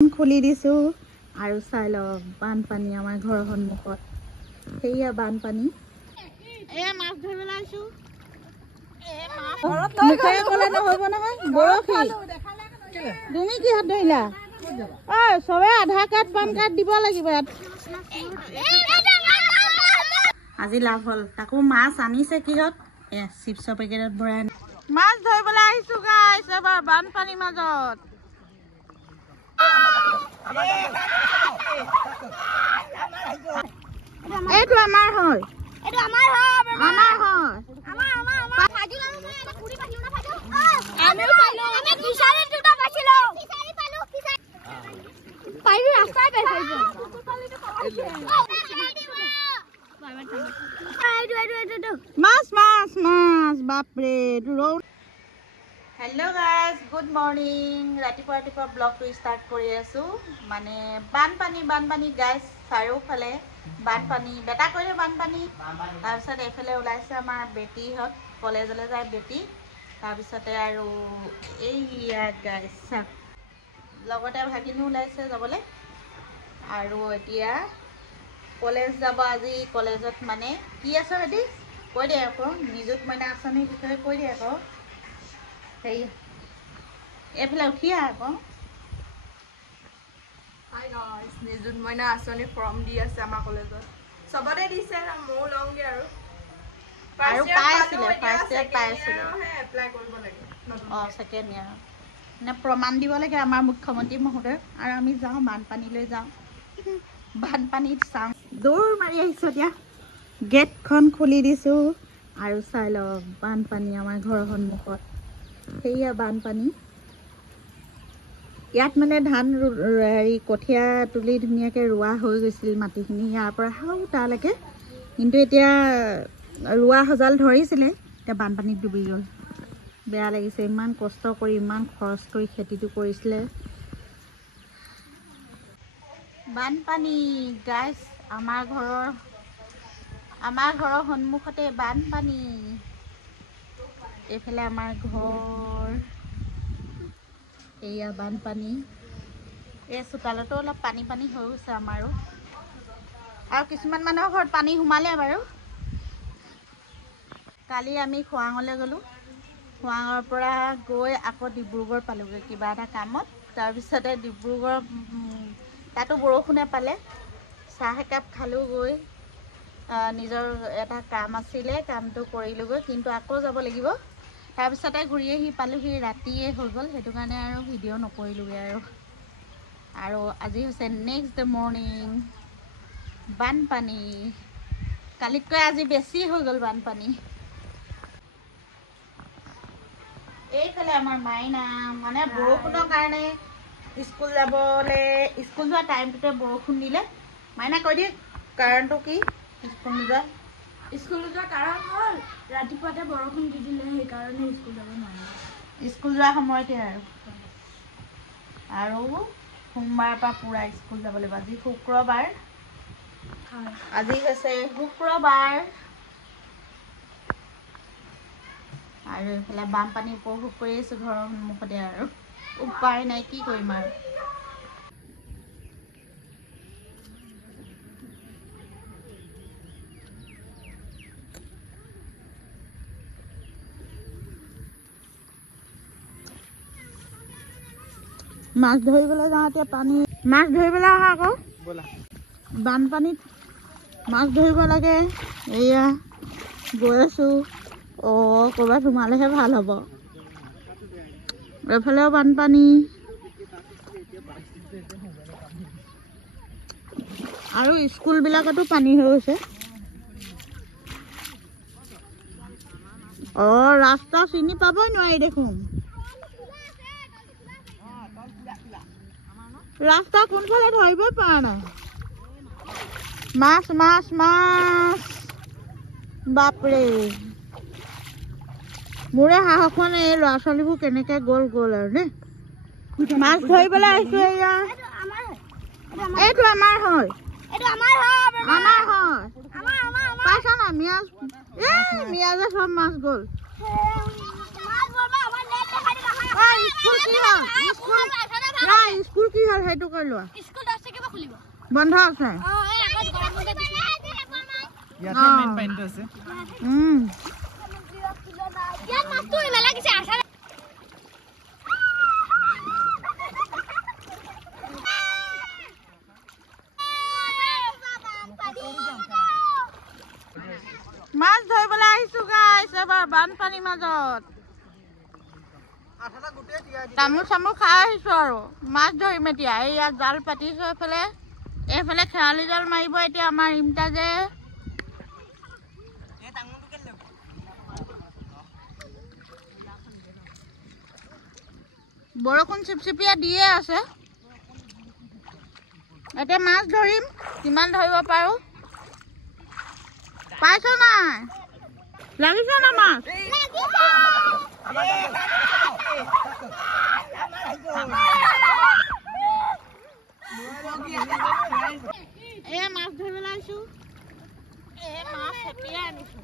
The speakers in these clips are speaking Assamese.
খুলি দিছো আৰু চাই লওক বানপানী আমাৰ ঘৰৰ সন্মুখত সেইয়া বানপানী মাছ ধৰিবলৈ আহিছো মুখেৰে ক'লে নহ'ব নহয় বৰশী তুমি কি হাত ধৰিলা চবে আধাৰ কাৰ্ড পান কাৰ্ড দিব লাগিব ইয়াত আজি লাভ হ'ল তাকো মাছ আনিছে কিহত চিপছৰ পেকেটত ভৰাই মাছ ধৰিবলৈ আহিছো গাইছ এবাৰ বানপানীৰ মাজত এইটো আমাৰ হয় মাছ মাছ মাছ বাপৰে হেল্ল' গাইজ গুড মৰ্ণিং ৰাতিপুৱা ব্লগটো ষ্টাৰ্ট কৰি আছো মানে বানপানী গাইজ চাৰিওফালে বানপানী বেটা কৰিলে বানপানী তাৰপিছত এইফালে ওলাইছে আমাৰ বেটীহঁত কলেজলৈ যায় বেটী তাৰপিছতে আৰু এইয়া গাইজ লগতে ভাগিনো ওলাইছে যাবলৈ আৰু এতিয়া কলেজ যাব আজি কলেজত মানে কি আছে সিহঁতি কৈ দিয়ে আকৌ নিযুত মইনা আঁচনিৰ বিষয়ে কৈ দিয়ে আকৌ সেই এইফালে উঠি আকৌ নিযুত মইনা আঁচনি ফৰ্ম দি আছে আমাৰ কলেজত চবতে দিছে ময়ো লওঁগে আৰু ছেকেণ্ড ইয়াৰ মানে প্ৰমাণ দিব লাগে আমাৰ মুখ্যমন্ত্ৰী মহোদয় আৰু আমি যাওঁ বানপানীলৈ যাওঁ বানপানীত চাওঁ দৌৰ মাৰি আহিছো এতিয়া গেটখন খুলি দিছো আৰু চাই লওক বানপানী আমাৰ ঘৰৰ সন্মুখত সেইয়া বানপানী ইয়াত মানে ধান হেৰি কঠীয়া তুলি ধুনীয়াকৈ ৰোৱা হৈ গৈছিল মাটিখিনি ইয়াৰ পৰা হাও তালৈকে কিন্তু এতিয়া ৰোৱা সজাল ধৰিছিলে এতিয়া বানপানীত ডুবি গ'ল বেয়া লাগিছে ইমান কষ্ট কৰি ইমান খৰচ কৰি খেতিটো কৰিছিলে বানপানী গাইছ আমাৰ ঘৰৰ সন্মুখতে বানপানী এইফালে আমাৰ ঘৰ এয়া বানপানী এই চোতালতো অলপ পানী হৈ গৈছে আমাৰো আৰু কিছুমান মানুহৰ ঘৰত পানী সোমালে বাৰু কালি আমি খোৱাঙলৈ গ'লোঁ খোৱাঙৰ পৰা গৈ আকৌ ডিব্ৰুগড় পালোঁগৈ কিবা এটা কামত তাৰপিছতে ডিব্ৰুগড় তাতো বৰষুণে পালে চাহ একাপ খালোঁ গৈ নিজৰ এটা কাম আছিলে কামটো কৰিলোঁগৈ কিন্তু আকৌ যাব লাগিব তাৰপিছতে ঘূৰি আহি পালোঁহি ৰাতিয়ে হৈ গ'ল সেইটো কাৰণে আৰু ভিডিঅ' নকৰিলোঁগৈ আৰু আজি হৈছে নেক্সট মৰ্ণিং বানপানী কালিতকৈ আজি বেছি হৈ গ'ল বানপানী এইফালে আমাৰ মাইনা মানে বৰষুণৰ কাৰণে স্কুল যোৱা টাইমটোতে বৰষুণ দিলে মাইনা কৈ দিয়ে কাৰণটো কি স্কুল যোৱা কাৰণ হ'ল ৰাতিপুৱাতে বৰষুণ দি দিলে সেইকাৰণে স্কুল যাব নোৱাৰিলে স্কুল যোৱা সময়তে আৰু সোমবাৰৰ পৰা পূৰা স্কুল যাব লাগিব আজি শুক্ৰবাৰ আজি হৈছে শুক্ৰবাৰ আৰু এইফালে বানপানী উপভোগ কৰি আছোঁ ঘৰৰ সন্মুখতে আৰু উপায় নাই কি কৰিম আৰু মাছ ধৰিবলৈ যাওঁ এতিয়া পানী মাছ ধৰিবলৈ আহা আকৌ বানপানীত মাছ ধৰিব লাগে এয়া গৈ আছোঁ ক'ৰবাত সোমালেহে ভাল হ'ব এইফালেও বানপানী আৰু স্কুলবিলাকতো পানী হৈ গৈছে ৰাস্তা চিনি পাবই নোৱাৰি দেখোন ৰাস্তা কোনফালে ধৰিবই পৰা নাই মাছ মাছ মাছ বাপৰে মোৰে সাহসখন এই ল'ৰা ছোৱালীবোৰ কেনেকৈ গ'ল আৰু দেই মাছ ধৰিবলৈ আহিছোঁ এয়া এইটো আমাৰ হয় পাইছা না মিয়াজে সব মাছ গ'ল স্কুল কি হ'ল স্কুল কি হল সেইটো কৈ লোৱা স্কুল আছে কিবা খুলিব বন্ধ আছে এই আগত গৰম বন্ধ দিছে ইয়াতে মেইন পইণ্ট আছে ইয়াত মাছটো মেলা কিছু আশা মাছ ধৰিবলৈ আহিছো গাইছ এবাৰ বানপানীৰ মাজত তামোল চামোল খাই আহিছো আৰু মাছ ধৰিম এতিয়া ইয়াত জাল পাতিছো এইফালে খেৱালি জাল মাৰিব এতিয়া আমাৰ ইমতাজে বৰষুণ চিপচিপিয়া দিয়ে আছে এতিয়া মাছ ধৰিম কিমান ধৰিব পাৰো পাইছো নাই লাগিছে না মাছ এ মাছ ধৰিবলৈ আহিছো মাছ হেপিয়াই আনিছো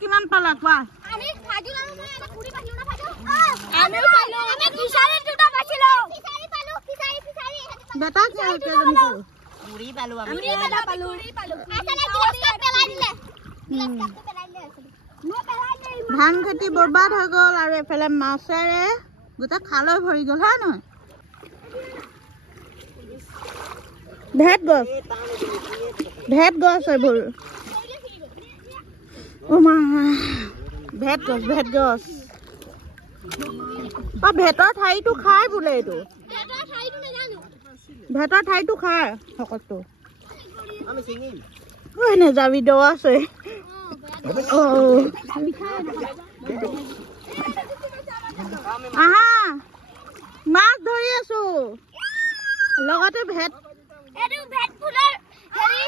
কিমান পালা কোৱা আমি ভাজি লানো না এটা পুরি পাইলো না ভাজো আমি পাইলো আমি ফিশারি দুটো পাইলো ফিশারি পালো ফিশারি বেটা কেজনী কৰো পুরি পালো আমি এটা পালো আসলে গ্লাস কাট পেলাই দিলে গ্লাস কাট পেলাই দিলে মই পেলাই নাই ধান খেতি বৰবাদ হৈ গ'ল আৰু এফালে মাছেৰে গোটা খালৈ ভৰি গ'ল হয় নহয় ভেট গছ এইবোৰ মা ভেট গছ ভেটৰ ঠাইটো খাই বোলে এইটো এটা ঠাইটো নাজানো ভেটৰ ঠাইটো খাই শকতটো ঐ নেযাবি দ আছে আহা মাছ ধৰি আছো লগতে ভেট এটো ভেট ফুলৰ হেৰি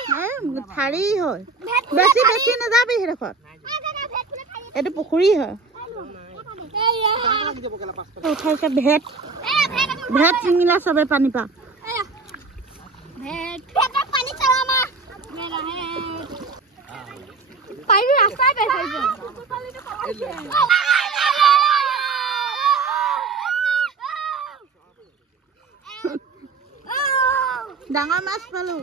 ঠাৰি হয় ভেট বেছি বেছি নাযাবি সেইডোখৰত ভেট ফুলৰ ঠাৰি এইটো পুখুৰী হয় উঠাইছে ভেট চিঙিলা চবে পানী পা ভেট পানী চালামা মেৰা হে পাইবি ৰাস্তাই পাইব ডাঙৰ মাছ পালো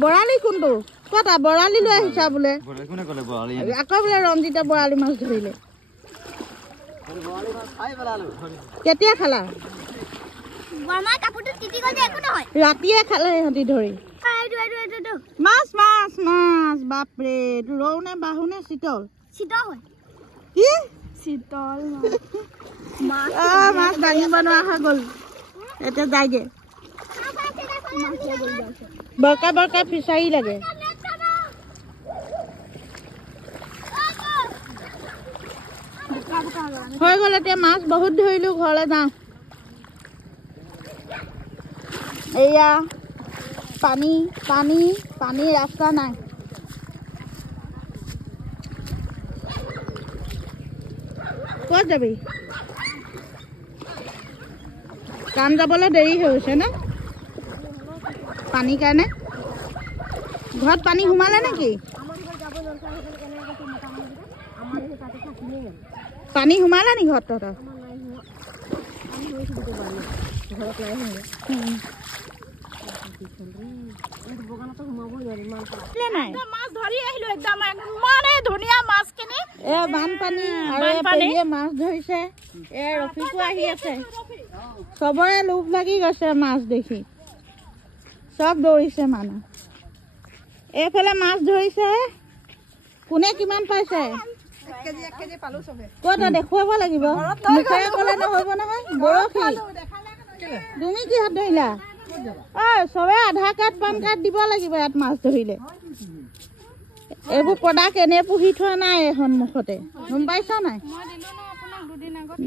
বৰালি কোনটো কটা বৰালি লৈ আহিছা বোলে আকৌ বোলে ৰঞ্জিতে বৰালি মাছ ধৰিলে কেতিয়া খালা ৰাতিয়ে খালে সিহঁতি ধৰি মাছ মাছ মাছ বাপৰে ৰৌ নে বাহু নে চিতল কি শীতল মাছ দাঙিব নোৱাৰা হৈ গ'ল এতিয়া যায়গে বৰকা ফিচাৰী লাগে হৈ গ'ল এতিয়া মাছ বহুত ধৰিলো ঘৰলৈ যাওঁ এয়া পানী ৰাস্তা নাই ক'ত যাবি কাম যাবলৈ দেৰি হৈছে নে পানীৰ কাৰণে ঘৰত পানী সোমালে নেকি পানী সোমালে নি ঘৰত তহঁতৰ বানপানী মাছ ধৰিছে ৰফিকো আহি আছে চবৰে লোভ লাগি গৈছে মাছ দেখি চব দৌৰিছে মানুহ এইফালে মাছ ধৰিছে কোনে কিমান পাইছে ক'ত দেখুৱাব লাগিব মুখেৰে ক'লে নহ'ব নহয় বৰশী তুমি কিহত ধৰিলা চবে আধাৰ কাৰ্ড পান কাৰ্ড দিব লাগিব ইয়াত মাছ ধৰিলে এইবোৰ প্ৰডাক্ট এনে পুহি থোৱা নাই সন্মুখতে গম পাইছা নাই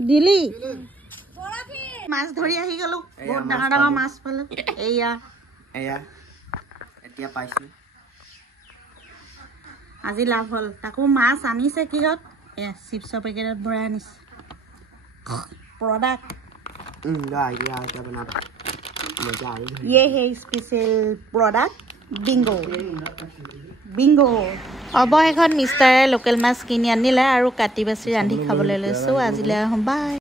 দিলি মাছ ধৰি আহি গলো বহুত ডাঙৰ ডাঙৰ মাছ পালো এয়া এতিয়া পাইছো আজি লাভ হ'ল তাকো মাছ আনিছে কিহত এয়া চিপছৰ পেকেটত ভৰাই আনিছে প্ৰডাক্ট ये है स्पेशल प्रोडक्ट बिंगो बिंगो अब এখন মিষ্টাৰে লোকেল মাছ কিনি আনিলে আৰু কাটি বাছি ৰান্ধি খাবলৈ লৈছো আজিলৈ বাই